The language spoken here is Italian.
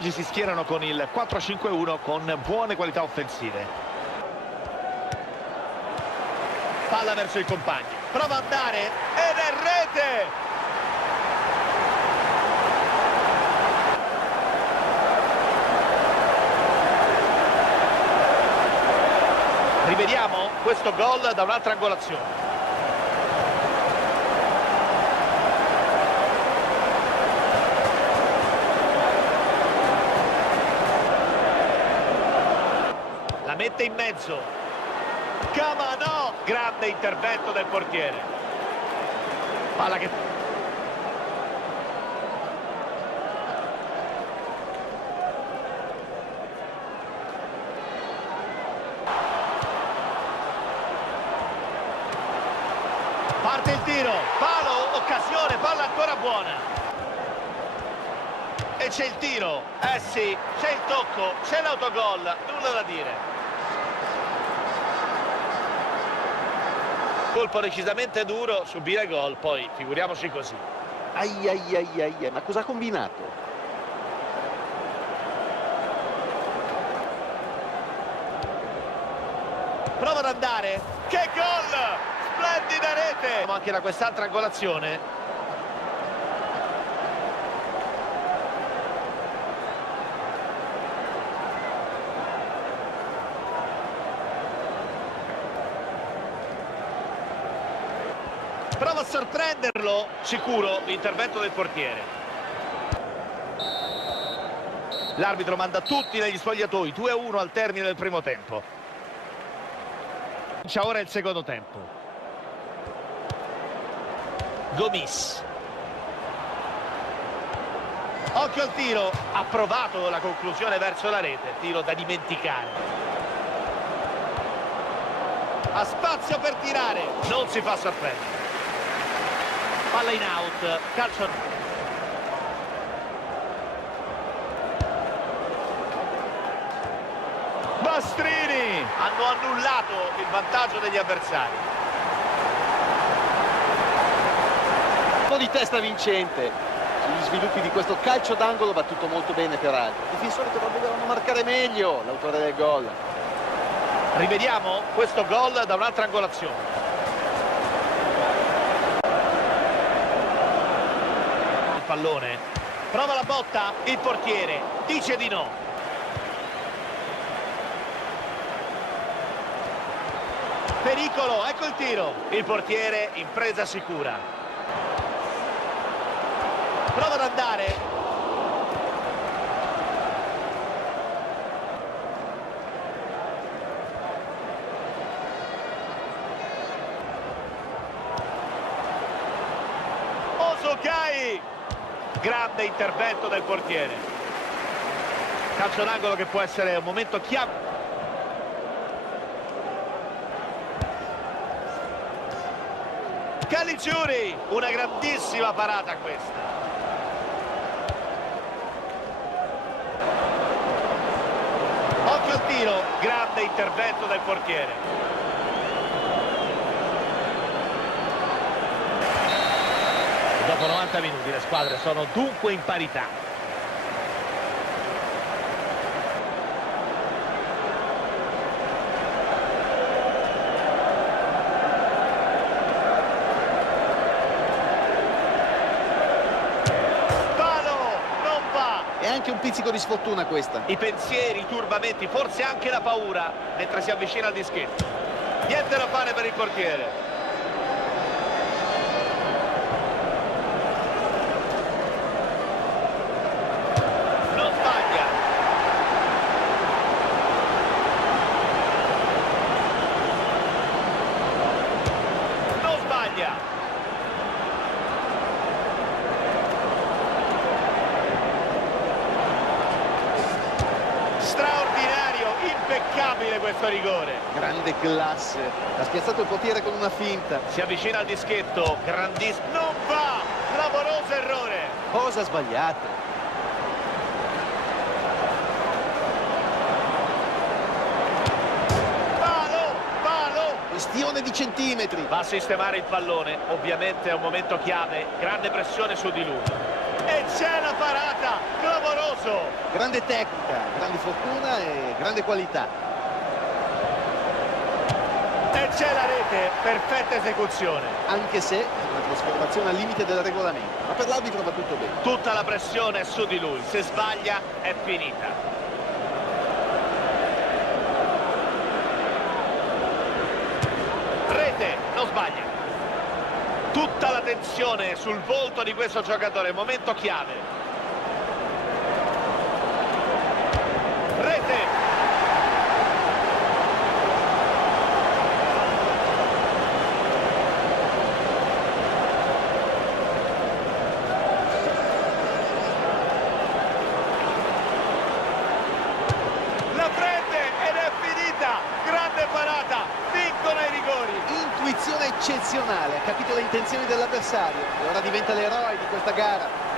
Oggi si schierano con il 4-5-1 con buone qualità offensive. Palla verso il compagno, prova ad andare ed è rete! Rivediamo questo gol da un'altra angolazione. La mette in mezzo. Camanò, grande intervento del portiere. Palla che... Parte il tiro, palo, occasione, palla ancora buona. E c'è il tiro, sì, c'è il tocco, c'è l'autogol, nulla da dire. Colpo decisamente duro, subire gol, poi figuriamoci così. Ai ai ai ai, ma cosa ha combinato? Prova ad andare, che gol! Splendida rete! Anche da quest'altra angolazione. Prova a sorprenderlo, sicuro l'intervento del portiere. L'arbitro manda tutti negli spogliatoi, 2-1 al termine del primo tempo. C'è ora il secondo tempo. Gomis. Occhio al tiro, ha provato la conclusione verso la rete, tiro da dimenticare. Ha spazio per tirare, non si fa sorprendere. Palla in out, calcio. Bastrini! Hanno annullato il vantaggio degli avversari. Un po' di testa vincente. Sugli sviluppi di questo calcio d'angolo va tutto molto bene peraltro. I difensori però dovevano marcare meglio, l'autore del gol. Rivediamo questo gol da un'altra angolazione. Pallone, prova la botta, il portiere dice di no. Pericolo, ecco il tiro, il portiere in presa sicura. Prova ad andare. Osokai. Grande intervento del portiere. Calcio d'angolo che può essere un momento chiave. Caligiuri, una grandissima parata questa. Occhio al tiro, grande intervento del portiere. Dopo 90 minuti le squadre sono dunque in parità. Palo, non va. E anche un pizzico di sfortuna questa. I pensieri, i turbamenti, forse anche la paura mentre si avvicina al dischetto. Niente da fare per il portiere. Straordinario, impeccabile questo rigore. Grande classe. Ha spiazzato il portiere con una finta. Si avvicina al dischetto, grandissimo. Non va! Clamoroso errore. Cosa sbagliata? Questione di centimetri. Va a sistemare il pallone, ovviamente è un momento chiave, grande pressione su di lui. E c'è la parata, clamoroso! Grande tecnica, grande fortuna e grande qualità. E c'è la rete, perfetta esecuzione. Anche se è una trasformazione al limite del regolamento, ma per l'arbitro va tutto bene. Tutta la pressione è su di lui, se sbaglia è finita. Rete, non sbaglia. Tutta la tensione sul volto di questo giocatore, momento chiave. Rete. La prende ed è finita. Grande parata, vincono i rigori. Intuizione eccezionale, ha capito le intenzioni dell'avversario e ora diventa l'eroe di questa gara.